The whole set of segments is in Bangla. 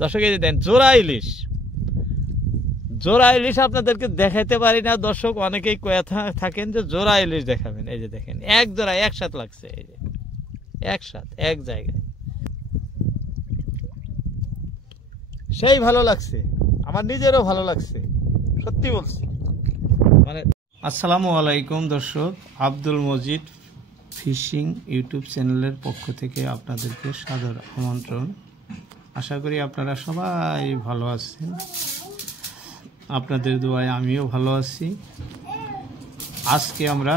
দর্শক এই যে দেন জোড়া ইলিশ, জোড়া ইলিশ আপনাদেরকে দেখাইতে পারি না দর্শক, অনেকেই কয়ে থাকেন যে জোড়া ইলিশ দেখাবেন। এই যে দেখেন এক জোড়া একসাথে লাগছে, এই যে একসাথে এক জায়গায়, সেই ভালো লাগছে, আমার নিজেরও ভালো লাগছে, সত্যি বলছি। মানে আসসালামু আলাইকুম দর্শক, আব্দুল মজিদ ফিশিং ইউটিউব চ্যানেলের পক্ষ থেকে আপনাদেরকে সাদর আমন্ত্রণ। আশা করি আপনারা সবাই ভালো আছেন, আপনাদের দোয়ায় আমিও ভালো আছি। আজকে আমরা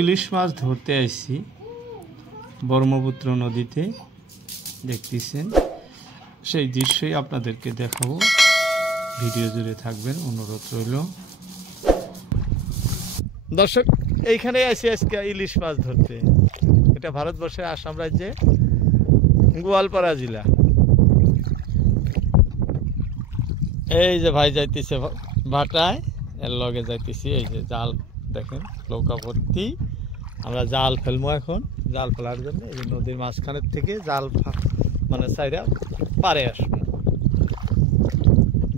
ইলিশ মাছ ধরতে আসছি ব্রহ্মপুত্র নদীতে, দেখতেছেন সেই দৃশ্যই আপনাদেরকে দেখাবো, ভিডিও জুড়ে থাকবেন অনুরোধ রইল। দর্শক এইখানে আসি আজকে ইলিশ মাছ ধরতে, এটা ভারতবর্ষের আসাম রাজ্যে গোয়ালপাড়া জেলা। এই যে ভাই যাইতেছে ভাটায়, এর লগে যাইতেছি, এই যে জাল দেখেন নৌকা ভর্তি, আমরা জাল ফেলবো এখন, জাল ফেলার জন্য এই যে নদীর মাঝখানের থেকে জাল মানে সাইডা পারে আসবো।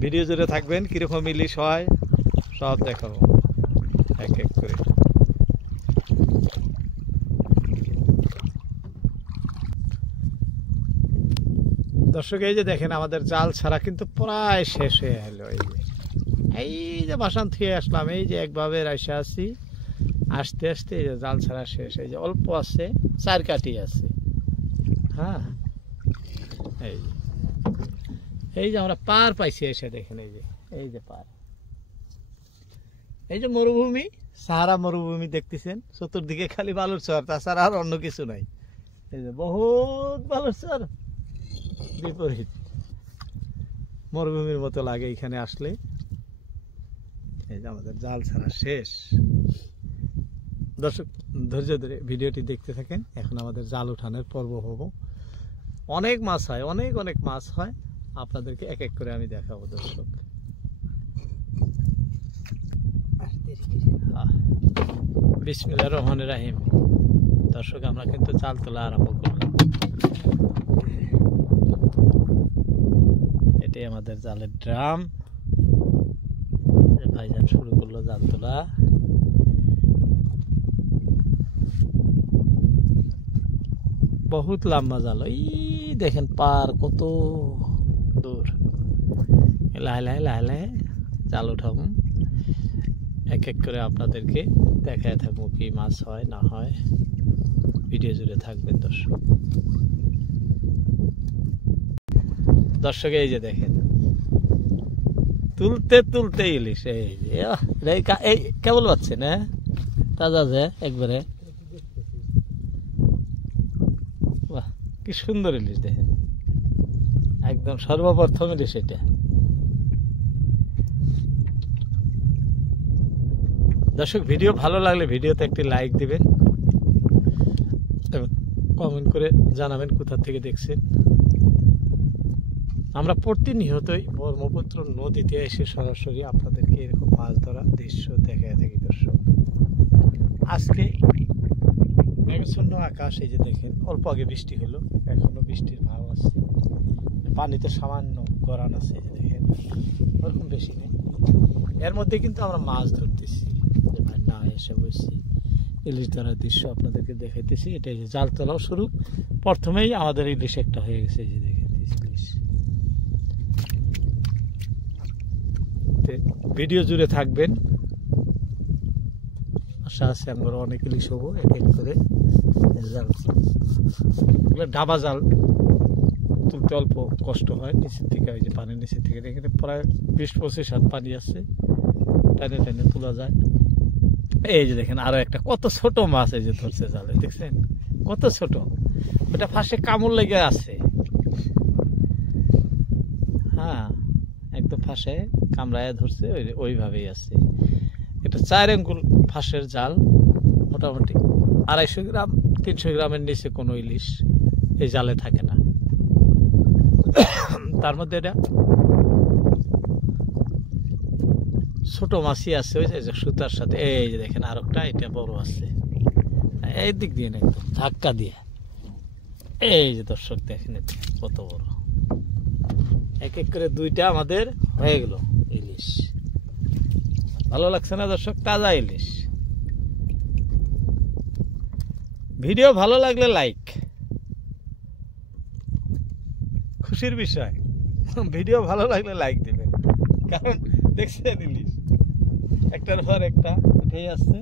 ভিডিও জুড়ে থাকবেন, কিরকম ইলিশ হয় সব দেখাবো এক এক করে। দর্শক এই যে দেখেন আমাদের জাল ছাড়া কিন্তু প্রায় শেষ হয়ে এলো। এই যে বাসান থুয়ে আসলাম, এই যে একভাবে রাইসে আছি, আস্তে আস্তে এই যে জাল ছাড়া শেষ, এই যে অল্প আছে, 4 কাঠি আছে। হ্যাঁ এই যে আমরা পার পাইছি এসে দেখেন, এই যে পার, এই যে মরুভূমি, সাহারা মরুভূমি দেখতেছেন, চতুর্দিকে খালি বালুর চর, তাছাড়া আর অন্য কিছু নাই। এই যে বহুত বালুর চর, বিপরীত মরুভূমির মতো লাগে এখানে আসলে। এই যে আমাদের জাল ছাড়া শেষ। দর্শক ধৈর্য ধরে ভিডিওটি দেখতে থাকেন, এখন আমাদের জাল উঠানোর পর্ব হব। অনেক মাছ হয়, অনেক অনেক মাছ হয়, আপনাদেরকে এক এক করে আমি দেখাবো দর্শক। বিসমিল্লাহির রহমানির রহিম। দর্শক আমরা কিন্তু জাল তোলা আরম্ভ করলাম, এটাই আমাদের জালের ড্রাম। ভাইজান শুরু করলো জাল তোলা। বহুত লম্বা জাল, এই দেখেন পার কত দূর। লাহে লাহে লাহে লাহে জাল উঠাবো, এক এক করে আপনাদেরকে দেখায় থাকবো কি মাছ হয় না হয়, ভিডিও জুড়ে থাকবেন দর্শক। দর্শক এই যে দেখেন তুলতে তুলতে ইলিশ, এই কেবল পাচ্ছেন, হ্যাঁ তাজা যে একবারে, বাহ কি সুন্দর ইলিশ দেখেন, একদম সর্বপ্রথম ইলিশ এটা। দর্শক ভিডিও ভালো লাগলে ভিডিওতে একটি লাইক দিবেন এবং কমেন্ট করে জানাবেন কোথা থেকে দেখছেন। আমরা প্রতিনিয়তই ব্রহ্মপুত্র নদীতে এসে সরাসরি আপনাদেরকে এরকম মাছ ধরা দৃশ্য দেখায় থাকি দর্শক। আজকে মেঘাচ্ছন্ন আকাশ, এই যে দেখেন অল্প আগে বৃষ্টি হলো, এখনো বৃষ্টির ভাব আছে, পানিতে সামান্য গড়ান আছে, এই যে দেখেন ওরকম বেশি নেই। এর মধ্যে কিন্তু আমরা মাছ ধরতেছি, যে ভাই না এসে বসছি, ইলিশ ধরার দৃশ্য আপনাদেরকে দেখাইতেছি। এটা এই যে জাল তোলাও শুরু, প্রথমেই আমাদের ইলিশ একটা হয়ে গেছে, এই যে দেখেন ইলিশ। ভিডিও জুড়ে থাকবেন, আশা আছে আমরা অনেক ইলিশ হবো এক এক করে। জাল ডাবা জাল তুলতে অল্প কষ্ট হয়, নিচের থেকে ওই যে পানির নিচের থেকে, এখানে প্রায় 20-25 হাত পানি আছে, টানে টানে তোলা যায়। এই যে দেখেন আরো একটা কত ছোট মাছ এই যে ধরছে জালে, দেখছেন কত ছোট, ওটা ফাঁসে কামড় লেগে আছে। হ্যাঁ একদম ফাঁসে কামড়ায় ধরছে, ওইভাবেই আছে। এটা 4 আঙ্গুল ফাঁসের জাল, মোটামুটি 250 গ্রাম 300 গ্রামের নিচে কোনো ইলিশ এই জালে থাকে না। তার মধ্যে এটা ছোট মাছই আছে, ওই যে সুতার সাথে। এই যে দেখেন আরেকটা, এটা বড় আছে, এই দিক দিয়ে একদম ধাক্কা দিয়ে, এই যে দর্শক দেখেন কত বড়। এক এক করে দুইটা আমাদের হয়ে গেল ইলিশ। ভালো লাগছে না দর্শক? তাজা ইলিশ। ভিডিও ভালো লাগলে লাইক, খুশির বিষয়। ভিডিও ভালো লাগলে লাইক দিবেন, কারণ দেখছেন ইলিশ একটার পর একটা উঠেই আসছে,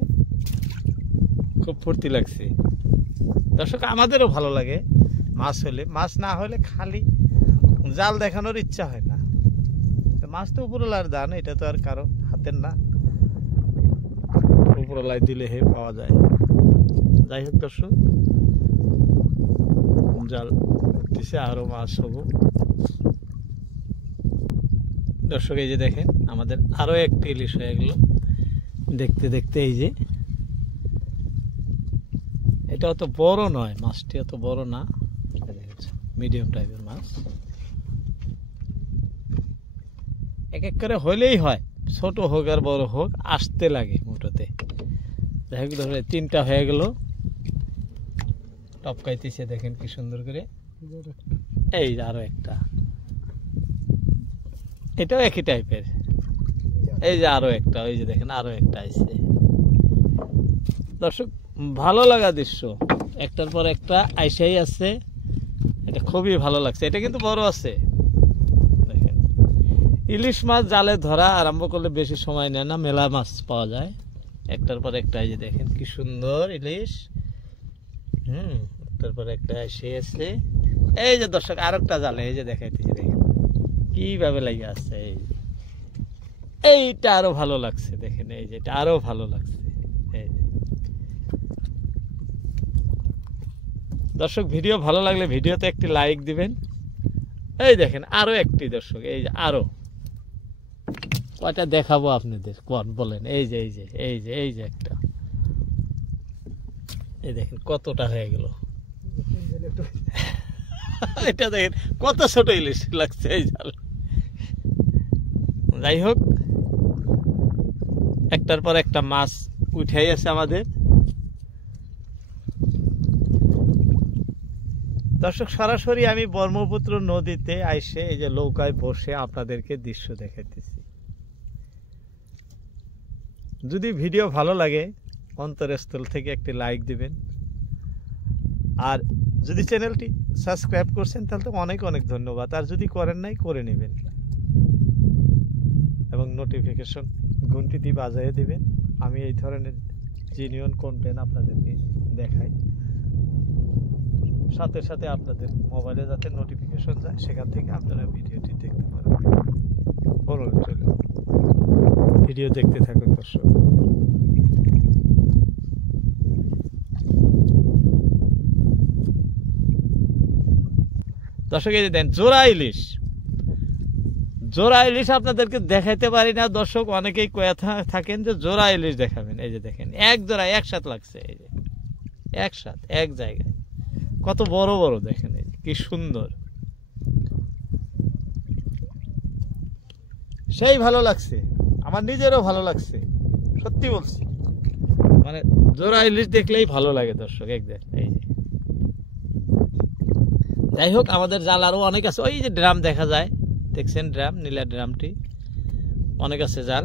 খুব ফুর্তি লাগছে দর্শক। আমাদেরও ভালো লাগে মাছ হলে, মাছ না হলে খালি জাল দেখানোর ইচ্ছা হয় না। মাছ তো উপরওয়ালার দান, এটা তো আর কারো হাতের না, উপরওয়ালায় দিলে হে পাওয়া যায়। যাই হোক দর্শক, জাল উঠতেছে, আরো মাছ হবো দর্শক। এই যে দেখেন আমাদের আরো একটি ইলিশ হয়ে গেল দেখতে দেখতে। এই যে এটা অত বড় নয়, মাছটি অত বড় না, মিডিয়াম টাইপের মাছ। এক এক করে হলেই হয়, ছোট হোক আর বড় হোক, আসতে লাগে মুঠোতে। যাই হোক ধরে তিনটা হয়ে গেল, টপকাইতেছে দেখেন কি সুন্দর করে। এই যে আরো একটা, এটাও একই টাইপের। এই যে আরো একটা, ওই যে দেখেন আরো একটা আইছে দর্শক। ভালো লাগা দৃশ্য, একটার পর একটা আইসাই আছে, এটা খুবই ভালো লাগছে। এটা কিন্তু বড় আছে দেখেন। ইলিশ মাছ জালে ধরা আরম্ভ করলে বেশি সময় নেয় না, মেলা মাছ পাওয়া যায় একটার পর একটা। এই যে দেখেন কি সুন্দর ইলিশ, একটার পর একটা এসে আছে। এই যে দর্শক আরেকটা জালে, এই যে দেখাইতেছি দেখেন কিভাবে লাগে আছে। এইটা আরো ভালো লাগছে দেখেন, এই যে এটা আরো ভালো লাগছে। এই যে দর্শক, ভিডিও ভালো লাগলে ভিডিওতে একটি লাইক দিবেন। এই দেখেন আরো একটি দর্শক, এই যে আরো কয়টা দেখাবো আপনাদের, কোন বলেন? এই যে এই যে এই যে এই যে একটা, এই দেখেন কতটা হয়ে গেল। এটা দেখেন কত ছোট ইলিশ লাগছে এই জাল। যাই হোক, একটার পর একটা মাছ উঠেই আছে আমাদের দর্শক। সরাসরি আমি ব্রহ্মপুত্র নদীতে আইসে এই যে নৌকায় বসে আপনাদেরকে দৃশ্য দেখাইতেছি। যদি ভিডিও ভালো লাগে অন্তরস্থল থেকে একটি লাইক দিবেন, আর যদি চ্যানেলটি সাবস্ক্রাইব করছেন তাহলে তো অনেক অনেক ধন্যবাদ, আর যদি করেন নাই করে নেবেন, এবং নোটিফিকেশন ঘন্টিটি বাজিয়ে দিবেন। আমি এই ধরনের জেনুইন কন্টেন্ট আপনাদেরকে দেখাই, সাথে সাথে আপনাদের মোবাইলে যাতে নোটিফিকেশন যায়, সেখান থেকে আপনারা ভিডিওটি দেখতে পারবেন। বলুন, চলুন ভিডিও দেখতে থাকুন দর্শক। দর্শক এই যে দেন জোড়া ইলিশ, জোড়া ইলিশ আপনাদেরকে দেখাইতে পারি না দর্শক। অনেকেই কয়ে থাকেন যে জোড়া ইলিশ দেখাবেন। এই যে দেখেন এক জোড়া একসাথে লাগছে, এই যে একসাথে এক জায়গায়, কত বড় বড় দেখেন, এই কি সুন্দর, সেই ভালো লাগছে, আমার নিজেরও ভালো লাগছে, সত্যি বলছি। মানে জোড়া ইলিশ দেখলেই ভালো লাগে দর্শক। এই যে যাই হোক, আমাদের জাল আরো অনেক আছে। ওই যে ড্রাম দেখা যায়, দেখছেন ড্রাম, নীলা ড্রামটি, অনেক আছে জাল,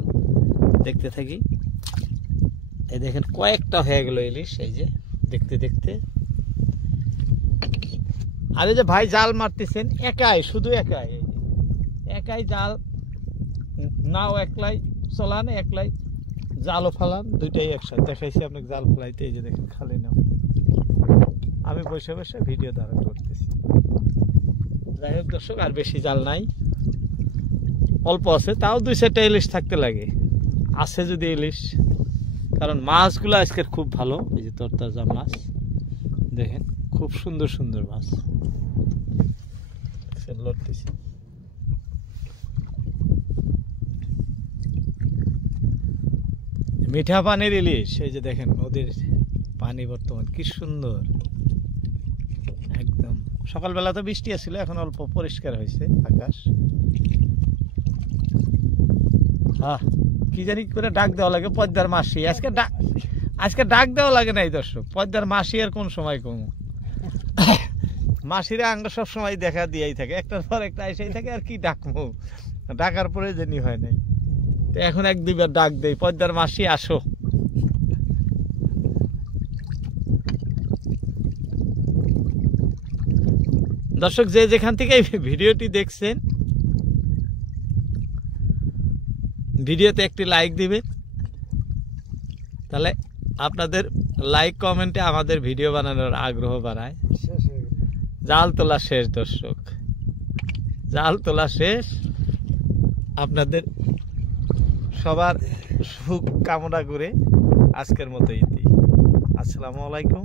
দেখতে থাকি। এই দেখেন কয়েকটা হয়ে গেল ইলিশ, এই যে দেখতে দেখতে। আর এই যে ভাই জাল মারতেছেন একাই, শুধু একাই, এই যে একাই জাল, নাও একলাই চলান, একলাই জালও ফালান, দুইটাই একসাথে দেখাইছি আপনাকে জাল ফেলাইতে। এই যে দেখেন খালি নাও, আমি বসে বসে ভিডিও ধারণ করতেছি। যাই হোক দর্শক, আর বেশি জাল নাই, অল্প আছে, তাও 2-4টা ইলিশ থাকতে লাগে, আছে যদি ইলিশ, কারণ মাছগুলো আজকের খুব ভালো। এই যে তরতাজা মাছ দেখেন, খুব সুন্দর সুন্দর মাছ লড়তেছে। মিঠা পানির ইলিশ, এই যে দেখেন নদীর পানি বর্তমান কি সুন্দর, একদম। সকালবেলা তো বৃষ্টি আসছিল, এখন অল্প পরিষ্কার হয়েছে আকাশ। কি জানি করে ডাক দেওয়া লাগে, পদ্মার মাসি। আজকে ডাক দেওয়া লাগে নাই দর্শক, পদ্মার মাসি আর কোন সময় কম, মাসিরা আঙ্গ সবসময় দেখা দিয়েই থাকে, একটার পর একটা এসেই থাকে। আর কি ডাকবো, ডাকার প্রয়োজনই হয় নাই। তো এখন এক দুইবার ডাক দেই, পদ্মার মাসি আসো। দর্শক যে যেখান থেকে এই ভিডিওটি দেখছেন, ভিডিওতে একটি লাইক দিবেন, তাহলে আপনাদের লাইক কমেন্টে আমাদের ভিডিও বানানোর আগ্রহ বাড়ায়। জাল তোলা শেষ দর্শক, জাল তোলা শেষ। আপনাদের সবার সুখ কামনা করে আজকের মতো ইতি। আসসালামু আলাইকুম।